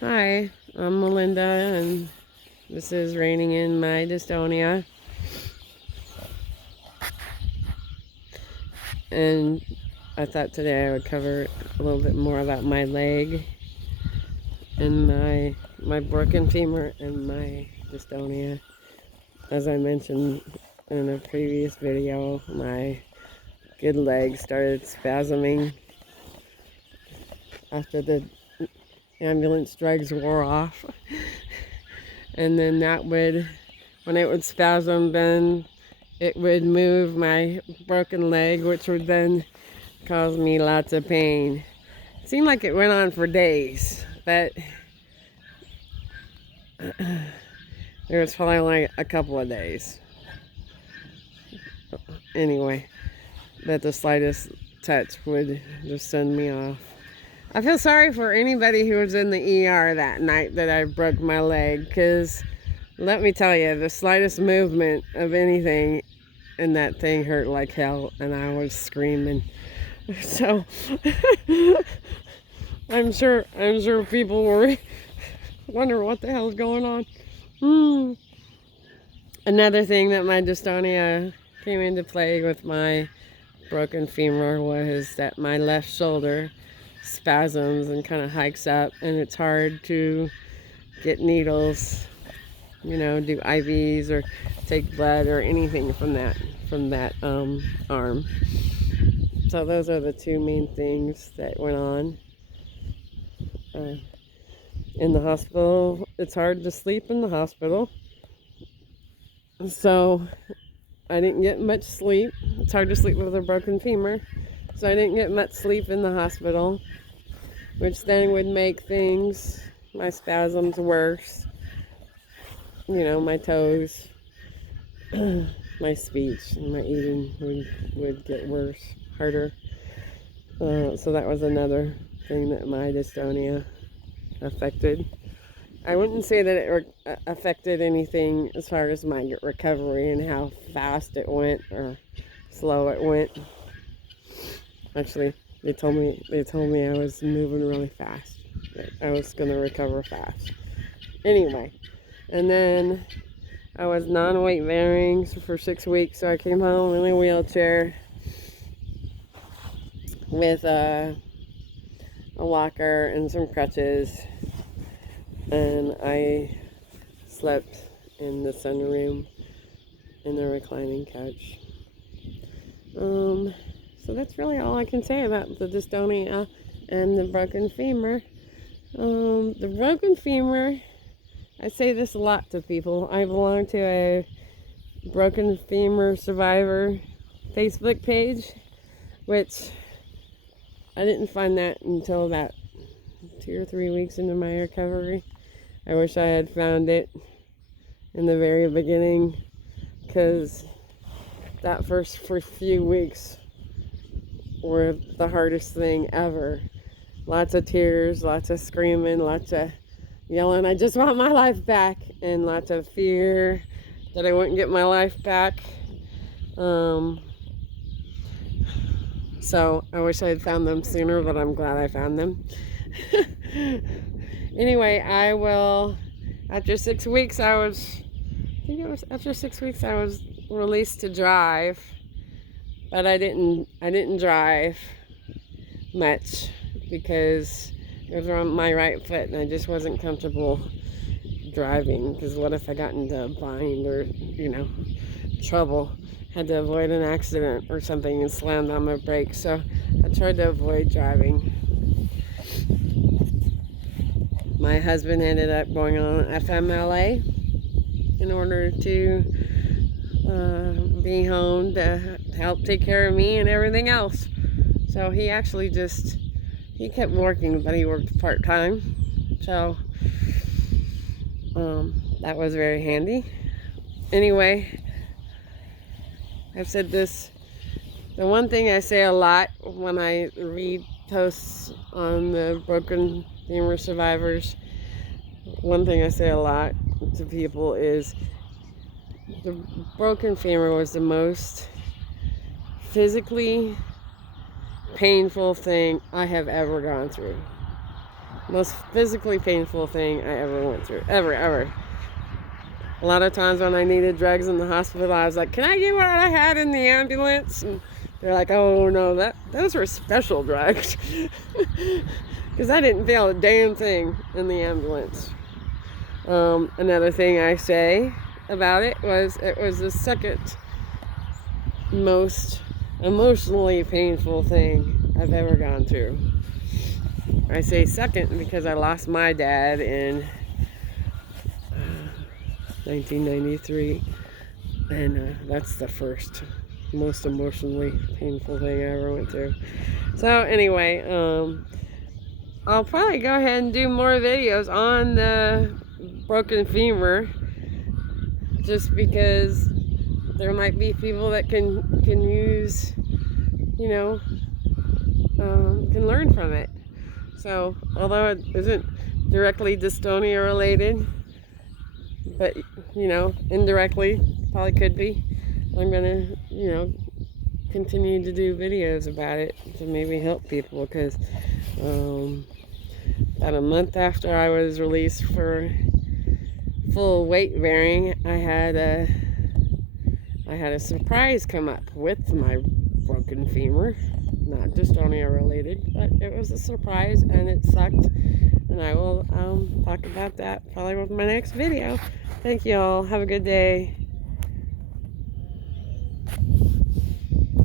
Hi, I'm Melinda, and this is Raining in My Dystonia. And I thought today I would cover a little bit more about my leg and my broken femur and my dystonia. As I mentioned in a previous video, my good leg started spasming after the ambulance drugs wore off. And then when it would spasm, then it would move my broken leg, which would then cause me lots of pain. It seemed like it went on for days, but there was probably only a couple of days. Anyway, that the slightest touch would just send me off. I feel sorry for anybody who was in the ER that night that I broke my leg, because let me tell you, the slightest movement of anything and that thing hurt like hell, and I was screaming. So I'm sure people were wondering what the hell's going on. Another thing that my dystonia came into play with my broken femur was that my left shoulder spasms and kind of hikes up, and it's hard to get needles, do IVs or take blood or anything from that arm. So those are the two main things that went on. In the hospital, it's hard to sleep in the hospital. So I didn't get much sleep. It's hard to sleep with a broken femur. So I didn't get much sleep in the hospital, which then would make my spasms worse. My toes, my speech, and my eating would get worse, harder. So that was another thing that my dystonia affected. I wouldn't say that it affected anything as far as my recovery and how fast it went or slow it went. Actually, they told me I was moving really fast. That I was going to recover fast. Anyway, and then I was non-weight bearing for 6 weeks, so I came home in a wheelchair with a walker and some crutches, and I slept in the sunroom in the reclining couch. So that's really all I can say about the dystonia and the broken femur. The broken femur, I say this a lot to people. I belong to a broken femur survivor Facebook page, which I didn't find that until about 2 or 3 weeks into my recovery. I wish I had found it in the very beginning, because that first few weeks were the hardest thing ever. Lots of tears, lots of screaming, lots of yelling, I just want my life back, and lots of fear that I wouldn't get my life back. So I wish I had found them sooner, but I'm glad I found them. Anyway, I will, after 6 weeks, after 6 weeks I was released to drive, but I didn't drive much because it was on my right foot and I just wasn't comfortable driving, because what if I got into a bind or, trouble, had to avoid an accident or something and slammed on my brakes. So I tried to avoid driving. My husband ended up going on FMLA in order to be home to help take care of me and everything else. So he actually he kept working, but he worked part-time. So that was very handy. Anyway, I've said this. The one thing I say a lot when I read posts on the broken femur survivors, one thing I say a lot to people is the broken femur was the most physically painful thing I have ever gone through. Most physically painful thing I ever went through. Ever. A lot of times when I needed drugs in the hospital, I was like, can I get what I had in the ambulance? And they're like, oh no, those were special drugs. Because I didn't feel a damn thing in the ambulance. Another thing I say about it was the second most emotionally painful thing I've ever gone through. I say second because I lost my dad in 1993, and that's the first most emotionally painful thing I ever went through. So anyway, I'll probably go ahead and do more videos on the broken femur, just because there might be people that can use, you know, can learn from it. So although it isn't directly dystonia related, but you know, indirectly probably could be, I'm gonna, you know, continue to do videos about it to maybe help people, because about a month after I was released for full weight bearing, I had a surprise come up with my broken femur. Not dystonia related, but it was a surprise and it sucked. And I will talk about that probably with my next video. Thank you all. Have a good day.